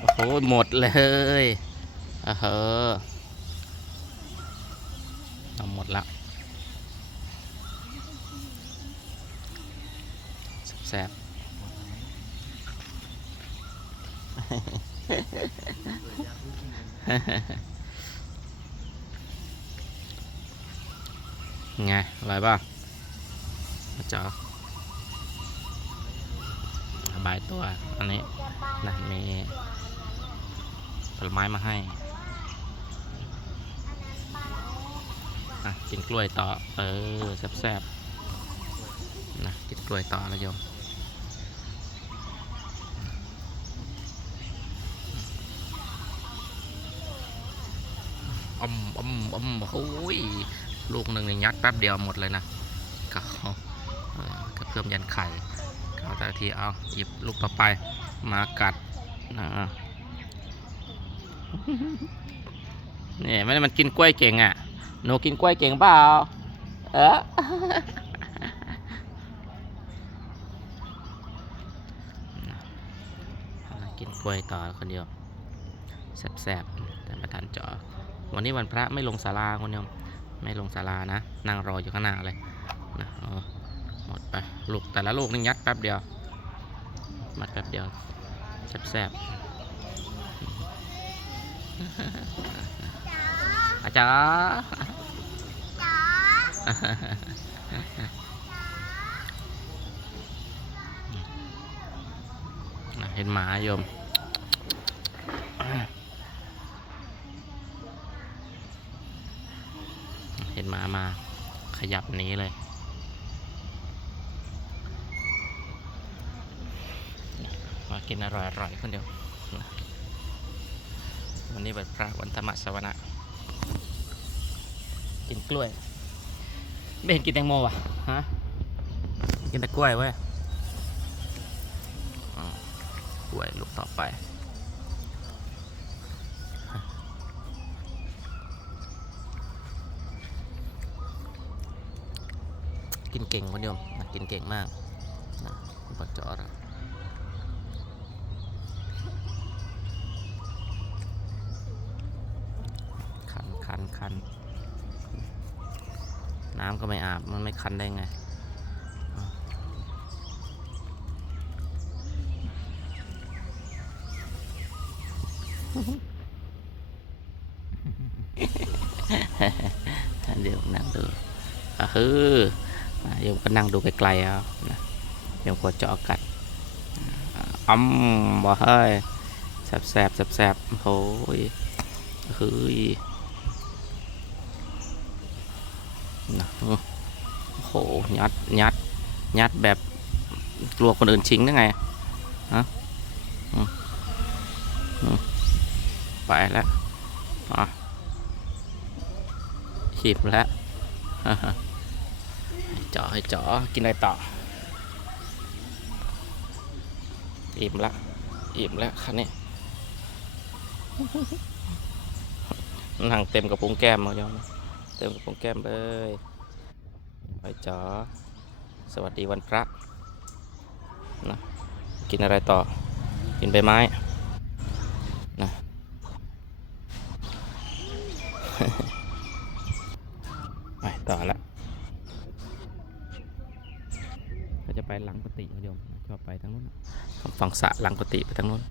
โอ้โหหมดเลยเออเฮ้อาหมดละแซ่บไงอร่อยป่ะมาจอสบายตัว อันนี้นะมี ผลไม้มาให้อะกินกล้วยต่อ เออแซ่บๆนะกินกล้วยต่อแล้วโยมอมอมอมโอ้ยลูกหนึ่งนี่ยัดแป๊บเดียวหมดเลยนะก็เออก็เพิ่มยันไข่ก็แต่ทีเอาหยิบลูกต่อไปมากัดนะ นี่ไม่ได้มันกินกล้วยเก่งอะ หนูกินกล้วยเก่งเปล่า เออกินกล้วยต่อคนเดียวแซ่บๆแต่ประทานจอ วันนี้วันพระไม่ลงศาลาคนเดียวไม่ลงศาลานะ นั่งรออยู่ข้างหน้าเลยนะหมดไปลูกแต่ละลูกนี่ยัดแป๊บเดียว มัดแป๊บเดียวแซ่บๆ อาจารย์เห็นหมาโยมเห็นหมามาขยับหนีเลย มากินอร่อยๆคนเดียวนะ วันนี้วันพระวันธรรมสวนะกินกล้วย ไม่เห็นกินแตงโมว่ะฮะกินแต่กล้วยเว้ยอืมกล้วยลูกต่อไปกินเก่งคนเดียวนะกินเก่งมากนะคุณปัจจอระคัน คัน น้ำก็ไม่อาบ มันไม่คันได้ไง เดี๋ยวนั่งดูอะฮือโยมก็นั่งดูไกลๆเอานะโยมก็เจาะกัดอะอ้อมบ่เฮ้ยแสบแสบแสบแสบโอ้ยเฮ้ย นะโอ้โหยัดยัดยัดแบบกลัวคนอื่นชิงได้ไงฮะไปแล้วอะขีบแล้วเจาะให้เจาะกินอะไรต่อ อิ่มละ อิ่มแล้วคันนี้นั่งเต็มกระพุ้งแก้มมายอม เต็มกระพุ้งแก้มเลยไปจาะสวัสดีวันพระนะกินอะไรต่อ กินใบไม้นะไปต่อละก็จะไปหลังกุฏิโยมชอบไปทางนู้นฝั่งสะหลังกุฏิไปทางนู้น